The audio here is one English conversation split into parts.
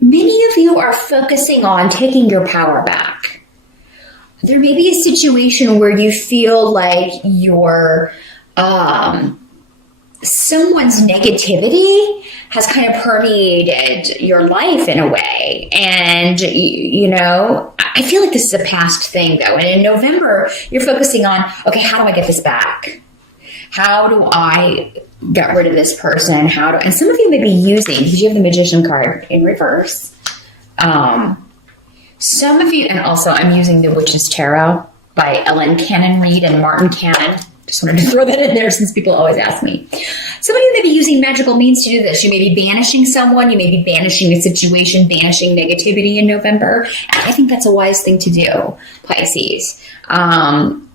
many of you are focusing on taking your power back. There may be a situation where you feel like your someone's negativity has kind of permeated your life in a way. And, you know, I feel like this is a past thing, though. And in November, you're focusing on, okay, how do I get this back? How do I get rid of this person? And some of you may be using, because you have the Magician card in reverse. Some of you, and also I'm using the Witch's Tarot by Ellen Cannon Reed and Martin Cannon. Just wanted to throw that in there since people always ask me. Some of you may be using magical means to do this. You may be banishing someone. You may be banishing a situation, banishing negativity in November. And I think that's a wise thing to do, Pisces.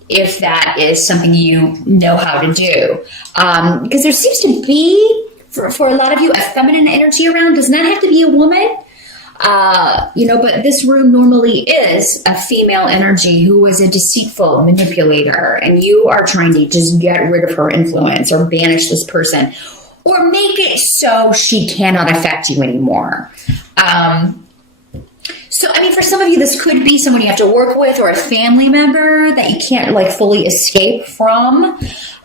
If that is something you know how to do. Because there seems to be, for a lot of you, a feminine energy around. Does not have to be a woman. But this room normally is a female energy who is a deceitful manipulator, and you are trying to just get rid of her influence or banish this person or make it so she cannot affect you anymore. So, I mean, for some of you, this could be someone you have to work with or a family member that you can't like fully escape from.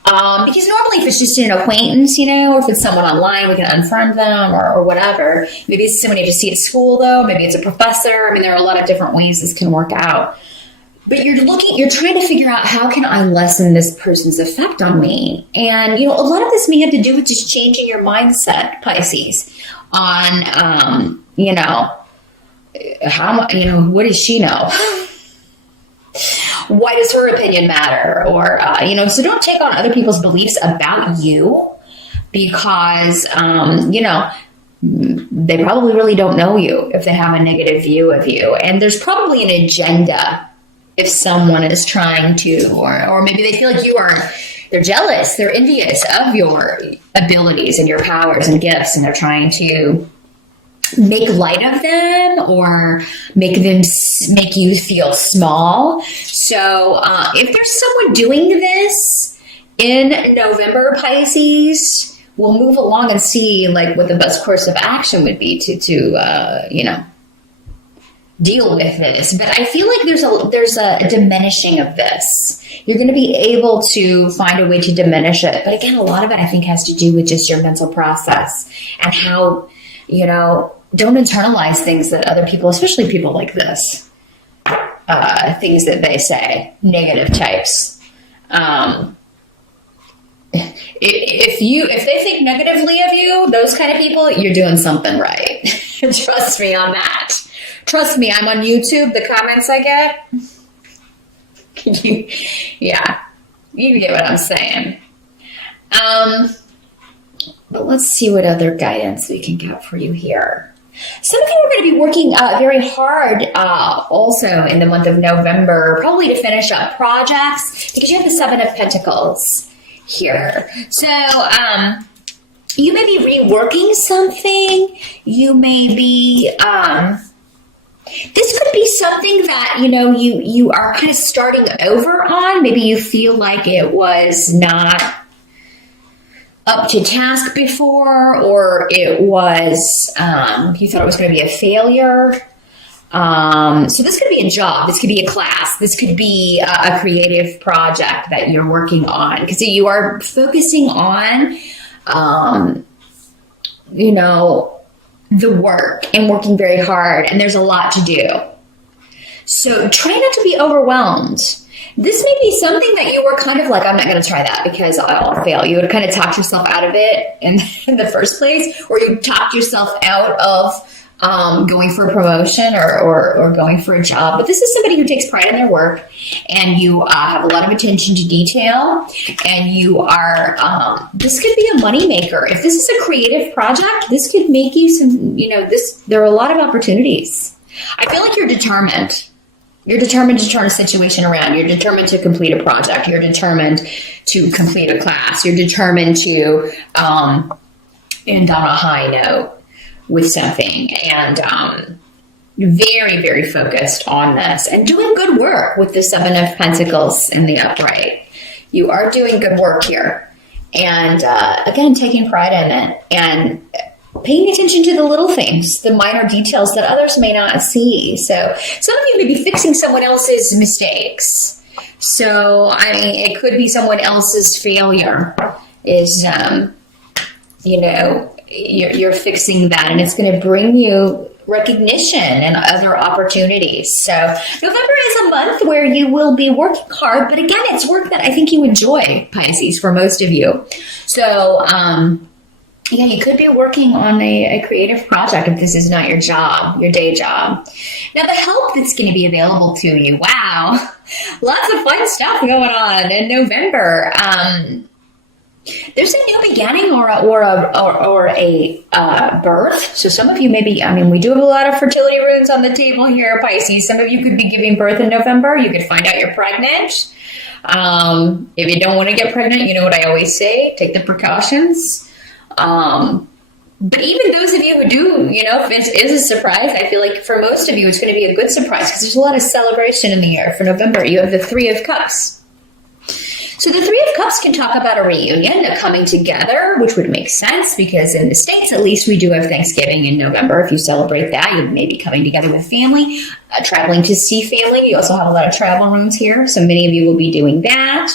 Because normally if it's just an acquaintance, you know, or if it's someone online, we can unfriend them or whatever. Maybe it's someone you just see at school, though. Maybe it's a professor. I mean, there are a lot of different ways this can work out. But you're trying to figure out, how can I lessen this person's effect on me? And, you know, a lot of this may have to do with just changing your mindset, Pisces, on, what does she know? Why does her opinion matter? Or, so don't take on other people's beliefs about you because, they probably really don't know you if they have a negative view of you. And there's probably an agenda if someone is trying to, or maybe they feel like they're jealous, they're envious of your abilities and your powers and gifts, and they're trying to make light of them or make you feel small. So if there's someone doing this in November, Pisces, we'll move along and see like what the best course of action would be to deal with this. But I feel like there's a diminishing of this. You're going to be able to find a way to diminish it. But again, a lot of it I think has to do with just your mental process and how, don't internalize things that other people, especially people like this, things that they say, negative types. If they think negatively of you, those kind of people, you're doing something right. Trust me on that. Trust me, I'm on YouTube. The comments I get, you get what I'm saying. But let's see what other guidance we can get for you here. Some of you are going to be working very hard also in the month of November, probably to finish up projects, because you have the Seven of Pentacles here. So you may be reworking something. You may be... this could be something that, you are kind of starting over on. Maybe you feel like it was not up to task before, or it was, you thought it was going to be a failure. So this could be a job. This could be a class. This could be a creative project that you're working on. Because you are focusing on, the work and working very hard. And there's a lot to do. So try not to be overwhelmed. This may be something that you were kind of like, I'm not going to try that because I'll fail. You would kind of talk yourself out of it in the first place, or you talked yourself out of going for a promotion or going for a job. But this is somebody who takes pride in their work, and you have a lot of attention to detail, and you are, this could be a moneymaker. If this is a creative project, this could make you some, there are a lot of opportunities. I feel like you're determined. You're determined to turn a situation around. You're determined to complete a project. You're determined to complete a class. You're determined to end on a high note with something. And very, very focused on this. And doing good work with the Seven of Pentacles in the upright. You are doing good work here. And again, taking pride in it and paying attention to the little things, the minor details that others may not see. So some of you may be fixing someone else's mistakes. So, I mean, it could be someone else's failure is, you're fixing that, and it's going to bring you recognition and other opportunities. So November is a month where you will be working hard, but again, it's work that I think you enjoy, Pisces, for most of you. So, yeah, you could be working on a creative project if this is not your job, your day job. Now, the help that's going to be available to you, wow, lots of fun stuff going on in November. There's a new beginning or a birth. So some of you maybe, we do have a lot of fertility runes on the table here, Pisces. Some of you could be giving birth in November. You could find out you're pregnant. If you don't want to get pregnant, you know what I always say, take the precautions. But even those of you who do, if it is a surprise, I feel like for most of you, it's going to be a good surprise because there's a lot of celebration in the air for November. You have the Three of Cups. So the Three of Cups can talk about a reunion, a coming together, which would make sense because in the States, at least, we do have Thanksgiving in November. If you celebrate that, you may be coming together with family, traveling to see family. You also have a lot of travel rooms here, so many of you will be doing that.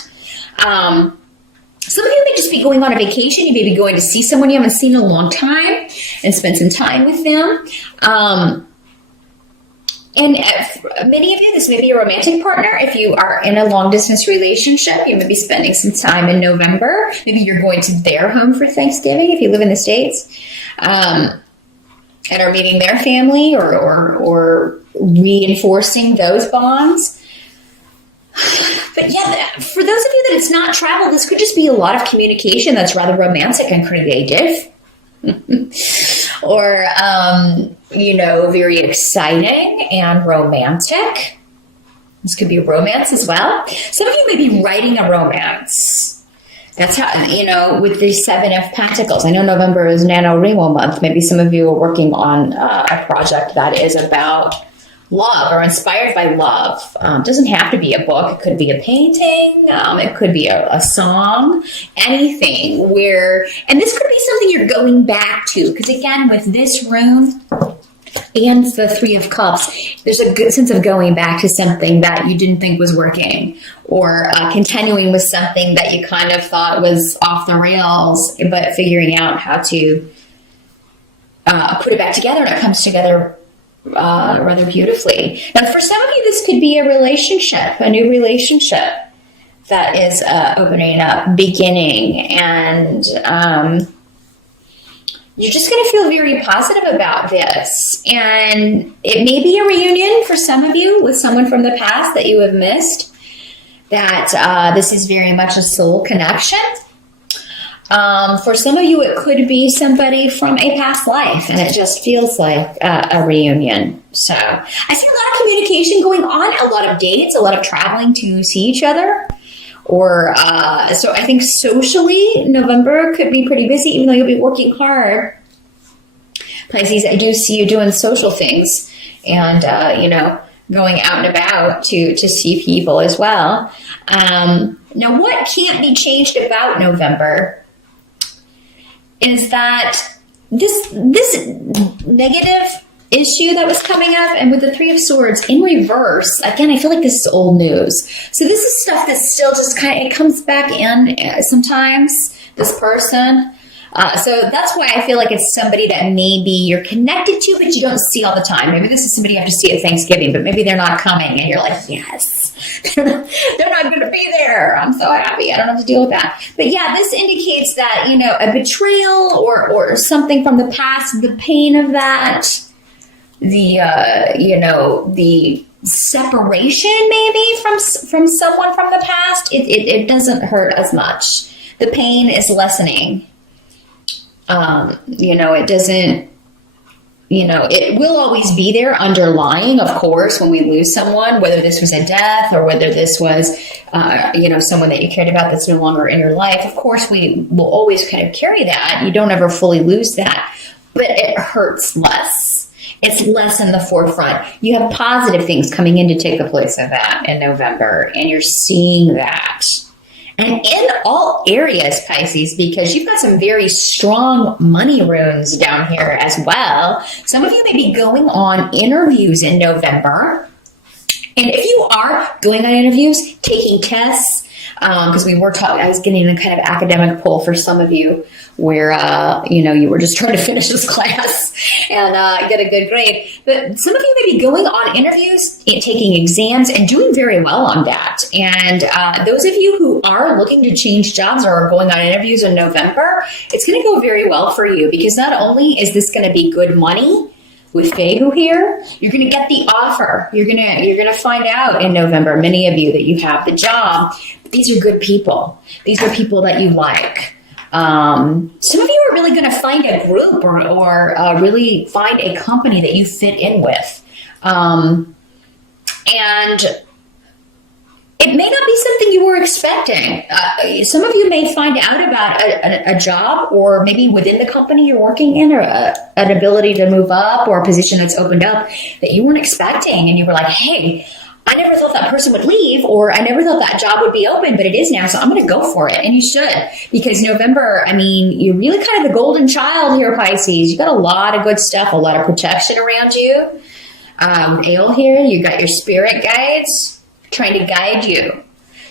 Some of you may just be going on a vacation. You may be going to see someone you haven't seen in a long time and spend some time with them. And many of you, this may be a romantic partner. If you are in a long-distance relationship, you may be spending some time in November. Maybe you're going to their home for Thanksgiving if you live in the States, and are meeting their family or reinforcing those bonds. But yeah, for those of you that it's not travel, this could just be a lot of communication that's rather romantic and creative. Or, very exciting and romantic. This could be romance as well. Some of you may be writing a romance. That's how, with the Seven of Pentacles. I know November is NaNoWriMo month. Maybe some of you are working on a project that is about love or inspired by love. Doesn't have to be a book. It could be a painting. It could be a song, anything and this could be something you're going back to. Because again, with this rune and the Three of Cups, there's a good sense of going back to something that you didn't think was working, or continuing with something that you kind of thought was off the rails, but figuring out how to put it back together, and it comes together rather beautifully. Now, for some of you, this could be a relationship, a new relationship that is opening up, beginning, and you're just going to feel very positive about this. And it may be a reunion for some of you with someone from the past that you have missed, that this is very much a soul connection. For some of you, it could be somebody from a past life, and it just feels like a reunion. So I see a lot of communication going on, a lot of dates, a lot of traveling to see each other. So I think socially, November could be pretty busy, even though you'll be working hard. Pisces, I do see you doing social things and, going out and about to see people as well. Now, what can't be changed about November is that this negative issue that was coming up, and with the Three of Swords in reverse, again, I feel like this is old news. So this is stuff that still just it comes back in sometimes, this person. So that's why I feel like it's somebody that maybe you're connected to, but you don't see all the time. Maybe this is somebody you have to see at Thanksgiving, but maybe they're not coming, and you're like, yes, they're not going to be there. I'm so happy. I don't have to deal with that. But yeah, this indicates that, a betrayal or something from the past, the pain of that, the separation maybe from someone from the past, it doesn't hurt as much. The pain is lessening. It doesn't, it will always be there underlying, of course, when we lose someone, whether this was a death or whether this was, someone that you cared about that's no longer in your life. Of course, we will always kind of carry that. You don't ever fully lose that, but it hurts less. It's less in the forefront. You have positive things coming in to take the place of that in November, and you're seeing that. and in all areas, Pisces, because you've got some very strong money runes down here as well. Some of you may be going on interviews in November. And if you are going on interviews, taking tests, because we were talking, I was getting a kind of academic poll for some of you where, you were just trying to finish this class and get a good grade. But some of you may be going on interviews, taking exams, and doing very well on that. And those of you who are looking to change jobs or are going on interviews in November, it's going to go very well for you, because not only is this going to be good money, with Fegu here, you're going to get the offer. You're going to find out in November, many of you, that you have the job. But these are good people. These are people that you like. Some of you are really going to find a group or really find a company that you fit in with. And it may not be something you were expecting. Some of you may find out about a job, or maybe within the company you're working in, or an ability to move up, or a position that's opened up that you weren't expecting. And you were like, hey, I never thought that person would leave, or I never thought that job would be open, but it is now, so I'm going to go for it. And you should, because November, you're really kind of the golden child here, Pisces. You got a lot of good stuff, a lot of protection around you. With Ale here, you got your spirit guides trying to guide you.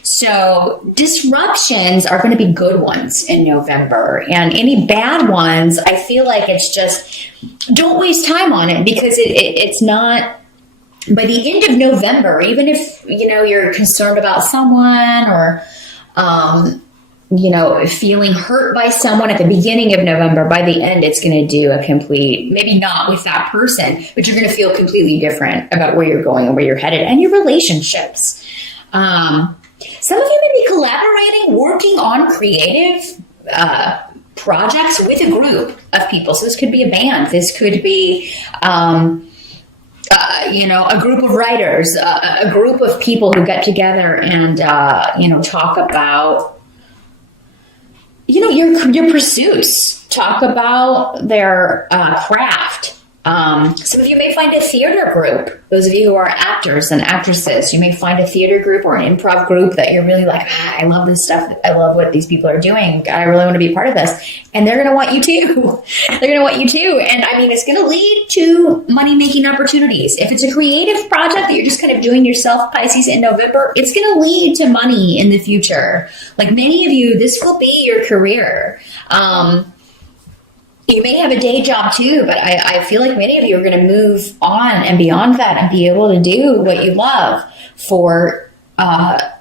So disruptions are going to be good ones in November, and any bad ones, I feel like it's just, don't waste time on it, because it's not, by the end of November, even if, you're concerned about someone, or, feeling hurt by someone at the beginning of November, by the end, it's going to do a complete, maybe not with that person, but you're going to feel completely different about where you're going and where you're headed, and your relationships. Some of you may be collaborating, working on creative projects with a group of people. So this could be a band. This could be, a group of writers, a group of people who get together and, talk about, your pursuits, talk about their craft. Some of you may find a theater group. Those of you who are actors and actresses, you may find a theater group or an improv group that you're really like, I love this stuff. I love what these people are doing. I really want to be part of this. And they're going to want you too. They're going to want you too. And it's going to lead to money-making opportunities. If it's a creative project that you're just kind of doing yourself, Pisces, in November, it's going to lead to money in the future. Like many of you, this will be your career. You may have a day job too, but I feel like many of you are going to move on and beyond that and be able to do what you love for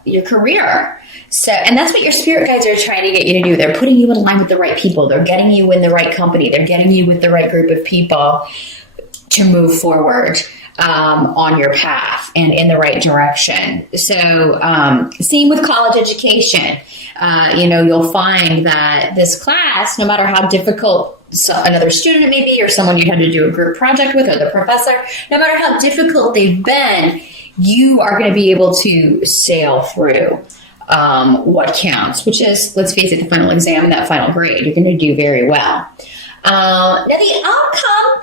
your career. So, and that's what your spirit guides are trying to get you to do. They're putting you in line with the right people. They're getting you in the right company. They're getting you with the right group of people to move forward on your path and in the right direction. So, same with college education. You'll find that this class, no matter how difficult another student may be, or someone you had to do a group project with, or the professor, no matter how difficult they've been, you are going to be able to sail through what counts, which is, let's face it, the final exam, that final grade. You're going to do very well. Now, the outcome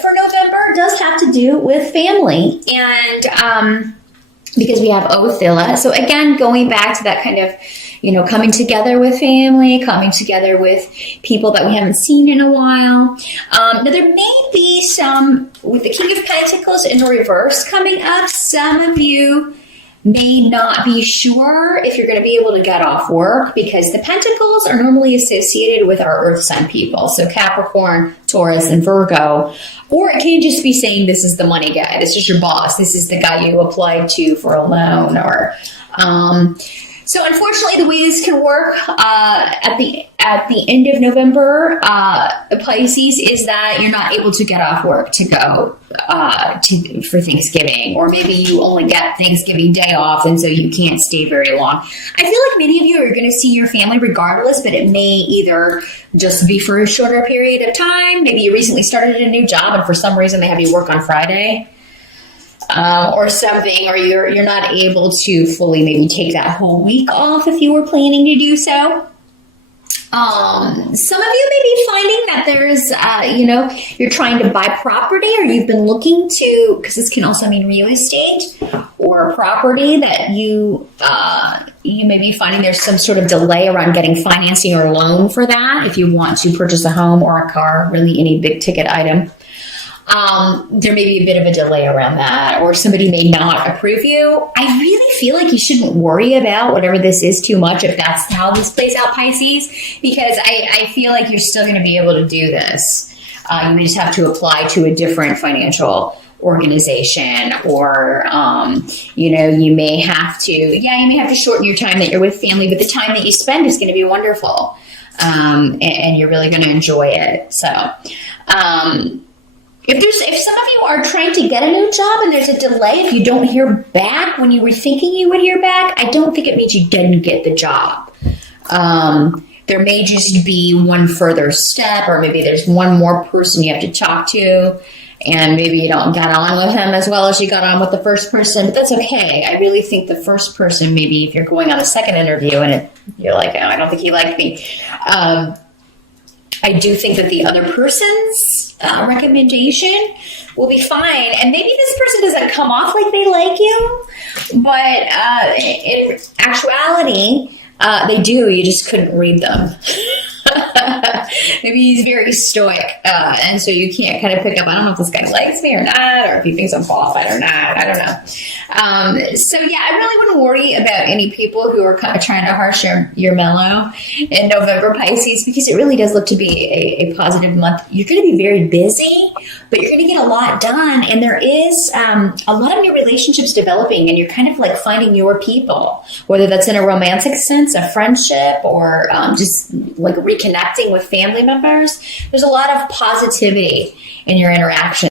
for November does have to do with family, and because we have Othilla. So again, going back to that kind of, coming together with family, coming together with people that we haven't seen in a while. Now, there may be some, with the King of Pentacles in reverse coming up, some of you may not be sure if you're going to be able to get off work, because the Pentacles are normally associated with our Earth sign people. So Capricorn, Taurus, and Virgo. Or it can just be saying this is the money guy. This is your boss. This is the guy you applied to for a loan. Or so unfortunately, the way this can work at the end of November, Pisces, is that you're not able to get off work to go for Thanksgiving, or maybe you only get Thanksgiving day off, and so you can't stay very long. I feel like many of you are going to see your family regardless, but it may either just be for a shorter period of time. Maybe you recently started a new job, and for some reason they have you work on Friday. Or something, or you're not able to fully maybe take that whole week off if you were planning to do so. Some of you may be finding that there's, you're trying to buy property, or you've been looking to, because this can also mean real estate, or for a property that you may be finding there's some sort of delay around getting financing or loan for that. If you want to purchase a home or a car, really any big ticket item, there may be a bit of a delay around that, or somebody may not approve you. I really feel like you shouldn't worry about whatever this is too much if that's how this plays out, Pisces, because I feel like you're still going to be able to do this. You may just have to apply to a different financial organization, or you may have to shorten your time that you're with family, but the time that you spend is going to be wonderful, and you're really going to enjoy it. So if some of you are trying to get a new job and there's a delay, if you don't hear back when you were thinking you would hear back, I don't think it means you didn't get the job. There may just be one further step, or maybe there's one more person you have to talk to, and maybe you don't get on with him as well as you got on with the first person, but that's okay. I really think the first person, maybe if you're going on a second interview and you're like, oh, I don't think he liked me, I do think that the other person's recommendation will be fine. And maybe this person doesn't come off like they like you, but in actuality, they do. You just couldn't read them. Maybe he's very stoic, and so you can't kind of pick up, I don't know if this guy likes me or not, or if he thinks I'm qualified or not. I don't know. So yeah, I really wouldn't worry about any people who are kind of trying to harsh your mellow in November, Pisces, because it really does look to be a positive month. You're going to be very busy, but you're going to get a lot done, and there is a lot of new relationships developing, and you're kind of like finding your people, whether that's in a romantic sense, a friendship, or just like reconnecting with family members. There's a lot of positivity in your interaction.